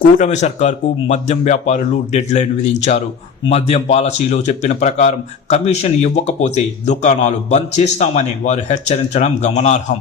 కూటమి సర్కార్కు మద్యం వ్యాపారులు డెడ్ లైన్ విధించారు. మద్యం పాలసీలో చెప్పిన ప్రకారం కమిషన్ ఇవ్వకపోతే దుకాణాలు బంద్ చేస్తామని వారు హెచ్చరించడం గమనార్హం.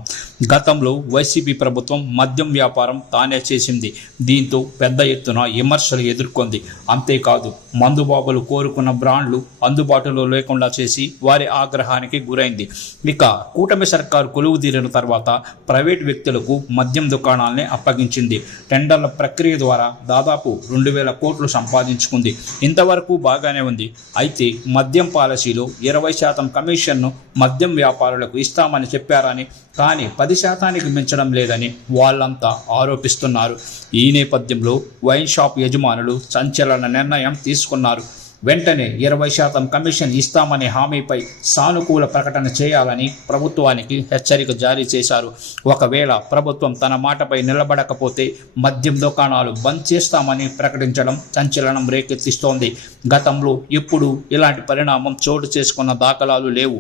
గతంలో వైసీపీ ప్రభుత్వం మద్యం వ్యాపారం తానే చేసింది. దీంతో పెద్ద ఎత్తున విమర్శలు ఎదుర్కొంది. అంతేకాదు, మందుబాబులు కోరుకున్న బ్రాండ్లు అందుబాటులో లేకుండా చేసి వారి ఆగ్రహానికి గురైంది. ఇక కూటమి సర్కారు కొలువుదీరిన తర్వాత ప్రైవేట్ వ్యక్తులకు మద్యం దుకాణాలనే అప్పగించింది. టెండర్ల ప్రక్రియ ద్వారా దాదాపు 2,000 కోట్లు సంపాదించుకుంది. ఇంతవరకు బాగానే ఉంది. అయితే మద్యం పాలసీలో 20% కమిషన్ను మద్యం వ్యాపారులకు ఇస్తామని చెప్పారని, కానీ 10%కి మించడం లేదని వాళ్ళంతా ఆరోపిస్తున్నారు. ఈ నేపథ్యంలో వైన్ షాప్ యజమానులు సంచలన నిర్ణయం తీసుకున్నారు. వెంటనే 20% కమిషన్ ఇస్తామనే హామీపై సానుకూల ప్రకటన చేయాలని ప్రభుత్వానికి హెచ్చరిక జారీ చేశారు. ఒకవేళ ప్రభుత్వం తన మాటపై నిలబడకపోతే మద్యం దుకాణాలు బంద్ చేస్తామని ప్రకటించడం సంచలనం రేకెత్తిస్తోంది. గతంలో ఎప్పుడూ ఇలాంటి పరిణామం చోటు చేసుకున్న దాఖలాలు లేవు.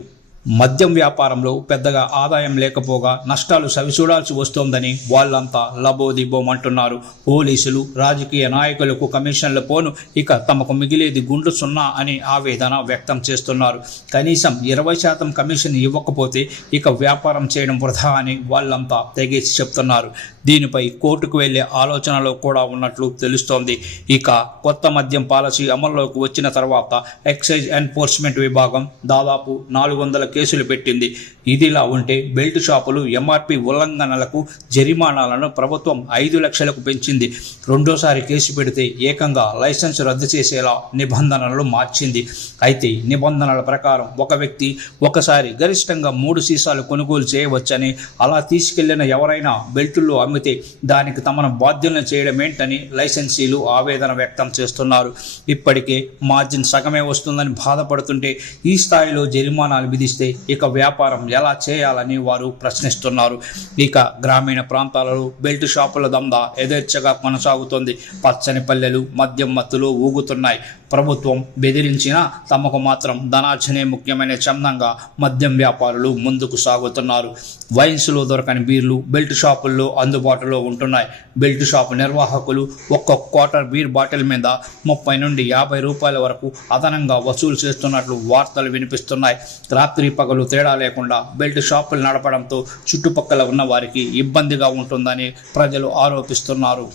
మద్యం వ్యాపారంలో పెద్దగా ఆదాయం లేకపోగా నష్టాలు సవిచూడాల్సి వస్తోందని వాళ్ళంతా లబోదిబోమంటున్నారు. పోలీసులు, రాజకీయ నాయకులకు కమిషన్ల పోను ఇక తమకు మిగిలేది గుండు సున్నా అని ఆవేదన వ్యక్తం చేస్తున్నారు. కనీసం 20% కమిషన్ ఇవ్వకపోతే ఇక వ్యాపారం చేయడం వృధా అని వాళ్ళంతా తెగేసి చెప్తున్నారు. దీనిపై కోర్టుకు వెళ్లే ఆలోచనలో కూడా ఉన్నట్లు తెలుస్తోంది. ఇక కొత్త మద్యం పాలసీ అమల్లోకి వచ్చిన తర్వాత ఎక్సైజ్ ఎన్ఫోర్స్మెంట్ విభాగం దాదాపు 400 కేసులు పెట్టింది. ఇదిలా ఉంటే బెల్ట్ షాపులు ఎంఆర్పి ఉల్లంఘనలకు జరిమానాలను ప్రభుత్వం 5 లక్షలకు పెంచింది. రెండోసారి కేసు పెడితే ఏకంగా లైసెన్స్ రద్దు చేసేలా నిబంధనలు మార్చింది. అయితే నిబంధనల ప్రకారం ఒక వ్యక్తి ఒకసారి గరిష్టంగా 3 సీసాలు కొనుగోలు చేయవచ్చని, అలా తీసుకెళ్లిన ఎవరైనా బెల్టుల్లో అమ్మితే దానికి తమను బాధ్యులను చేయడమేంటని లైసెన్సీలు ఆవేదన వ్యక్తం చేస్తున్నారు. ఇప్పటికే మార్జిన్ సగమే వస్తుందని బాధపడుతుంటే ఈ స్థాయిలో జరిమానాలు విధిస్తే ఇక వ్యాపారం ఎలా చేయాలని వారు ప్రశ్నిస్తున్నారు. ఇక గ్రామీణ ప్రాంతాలలో బెల్ట్ షాపుల దందా యథేచ్ఛగా కొనసాగుతోంది. పచ్చని పల్లెలు మద్యం మత్తులో ఊగుతున్నాయి. ప్రభుత్వం బెదిరించినా తమకు మాత్రం ధనార్జనే ముఖ్యమైన చందంగా మద్యం వ్యాపారులు ముందుకు సాగుతున్నారు. వైన్స్లో దొరకని బీర్లు బెల్ట్ షాపుల్లో అందుబాటులో ఉంటున్నాయి. బెల్ట్ షాపు నిర్వాహకులు ఒక్కొక్క క్వార్టర్ బీర్ బాటిల్ మీద 30 నుండి 50 రూపాయల వరకు అదనంగా వసూలు చేస్తున్నట్లు వార్తలు వినిపిస్తున్నాయి. రాత్రి పగలు తేడా లేకుండా బెల్ట్ షాపులు నడపడంతో చుట్టుపక్కల ఉన్న వారికి ఇబ్బందిగా ఉంటుందని ప్రజలు ఆరోపిస్తున్నారు.